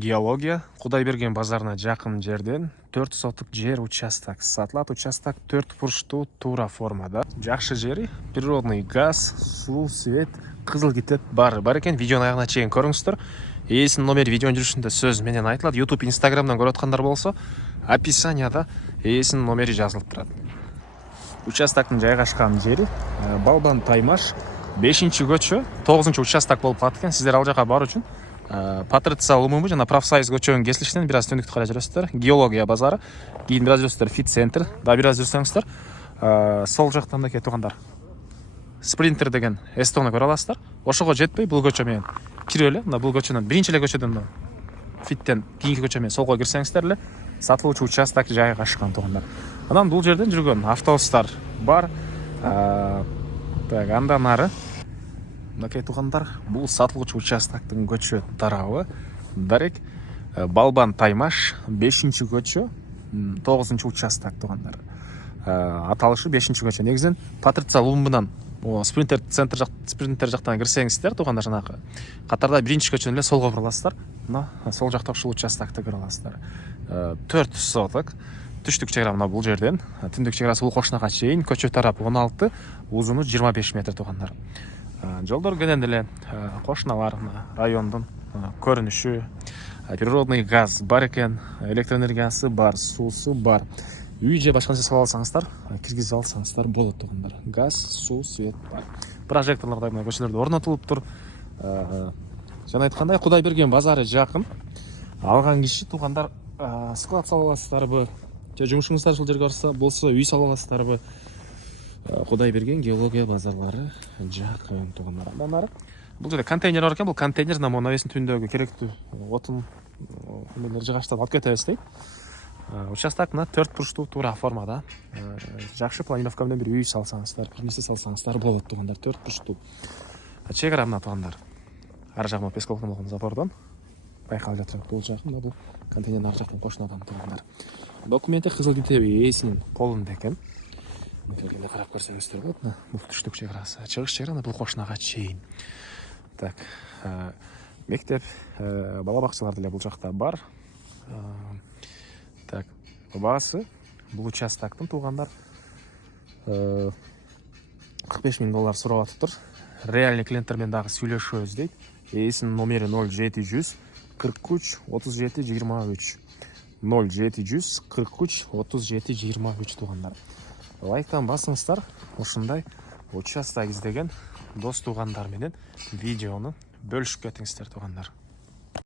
Геология Кудайберген базарына жақын жерден 4 сотық жер участок сатылат. Участок 4 бурчтуу тура формада. Жакшы жери, природный газ, суу, свет, кызыл китеп бар экен. Видеоны аягына чейин көрүңүздөр. Ээсинин номери видеонун жүрүшүндө сөз менен айтылат. YouTube, Instagram'дан көрүп аткандар болсо, описанияда ээсинин номери жазылып турат. Участоктун жайгашкан жери Балбан Таймаш 5-көчө 9-участок болуп калат экен. Сиздер ал жака баруу үчүн Патриция Лумуму жана Профсоюз көчөнүн кесилишинен бир аз түндүктү карай жүрөсүздөр. Геология базары, кийин бир аз жүрөсүздөр, Фит центр, да бир аз жүрсөңүздөр, сол жактан да кетип Спринтер деген эстоны көрө аласыздар. Ошого жетпей бул көчө менен кирип эле, мына бул көчөнөн биринчи эле көчөдөн Фиттен кийинки көчө менен солго кирсеңиздер эле сатылуучу участок жайгашкан тугандар. Анан бул жерден жүргөн автобустар бар. Так, андан ары мынакей тугандар, бул сатылуучу участоктун көчө тарабы дарек Балбан Таймаш 5-көчө 9-участок тугандар. Аталышы 5-көчө. Негизинен Патриция Лумумунан Спринтер жактан кирсеңиздер тугандар, жанагы катарда 1-көчөнүн эле солго буруласыздар. Мына сол жакта ушул участокты көрө аласыздар. 4 соток түштүк чегара мына бул жерден, түндүк чегарасы бул кошунага чейин, көчө тарапы 16, узуну 25 метр тугандар. Жолдор кенен эле кошуналар, райондун көрүнүшү, природный газ бар экен, электроэнергиясы бар, суусу бар. Үй же башка нерсе салып алсаңыздар, киргизип алсаңыздар болот тугандар. Газ, суу, свет бар. Прожекторлор да мына көчөлөрдө орнотулуптур. Жана айткандай, Кудайберген базары жакын. Алган киши тугандар склад салып аласыздарбы, же жумушуңуздар ушул жерге болсо үй салып аласыздарбы? Кудайберген геология базарлары жакын тугандар. Андан ары бул жерде контейнер бар экен. Бул контейнер навесин түбүндөгү керектүү отун эмелер жыгачтан алып кетебиз дейт. Участок мына 4 бурчтуу тура формада. Жакшы планировка менен бир үй салсаңыздар, бир нерсе салсаңыздар болот тугандар. 4 бурчтуу. Чегара мына тугандар. Ар жагы Песковдун забордон байкалып жатат. Бул жагы мына бул контейнердин ар жактан кошунадан тугандар. Документи кызыл китеби ээсинин колунда экен. Мына карап көрсөңүздөр болот. Бул түштүк чегарасы. Чыгыш чегара бул кошунага чейин. Так, мектеп, бала бакчалар деле бул жакта бар. Так, баасы бул участоктун тугандар $45 000 сурап атыптыр. Реальный клиенттер менен дагы сүйлөшөбүз дейт. Ээсинин номери 0700 43 37 23. 0700 43 37 23 тугандар. Лайктан басыңыздар. Ушундай участок издеген дос тугандар менен видеону бөлүшүп кетиңиздер тугандар.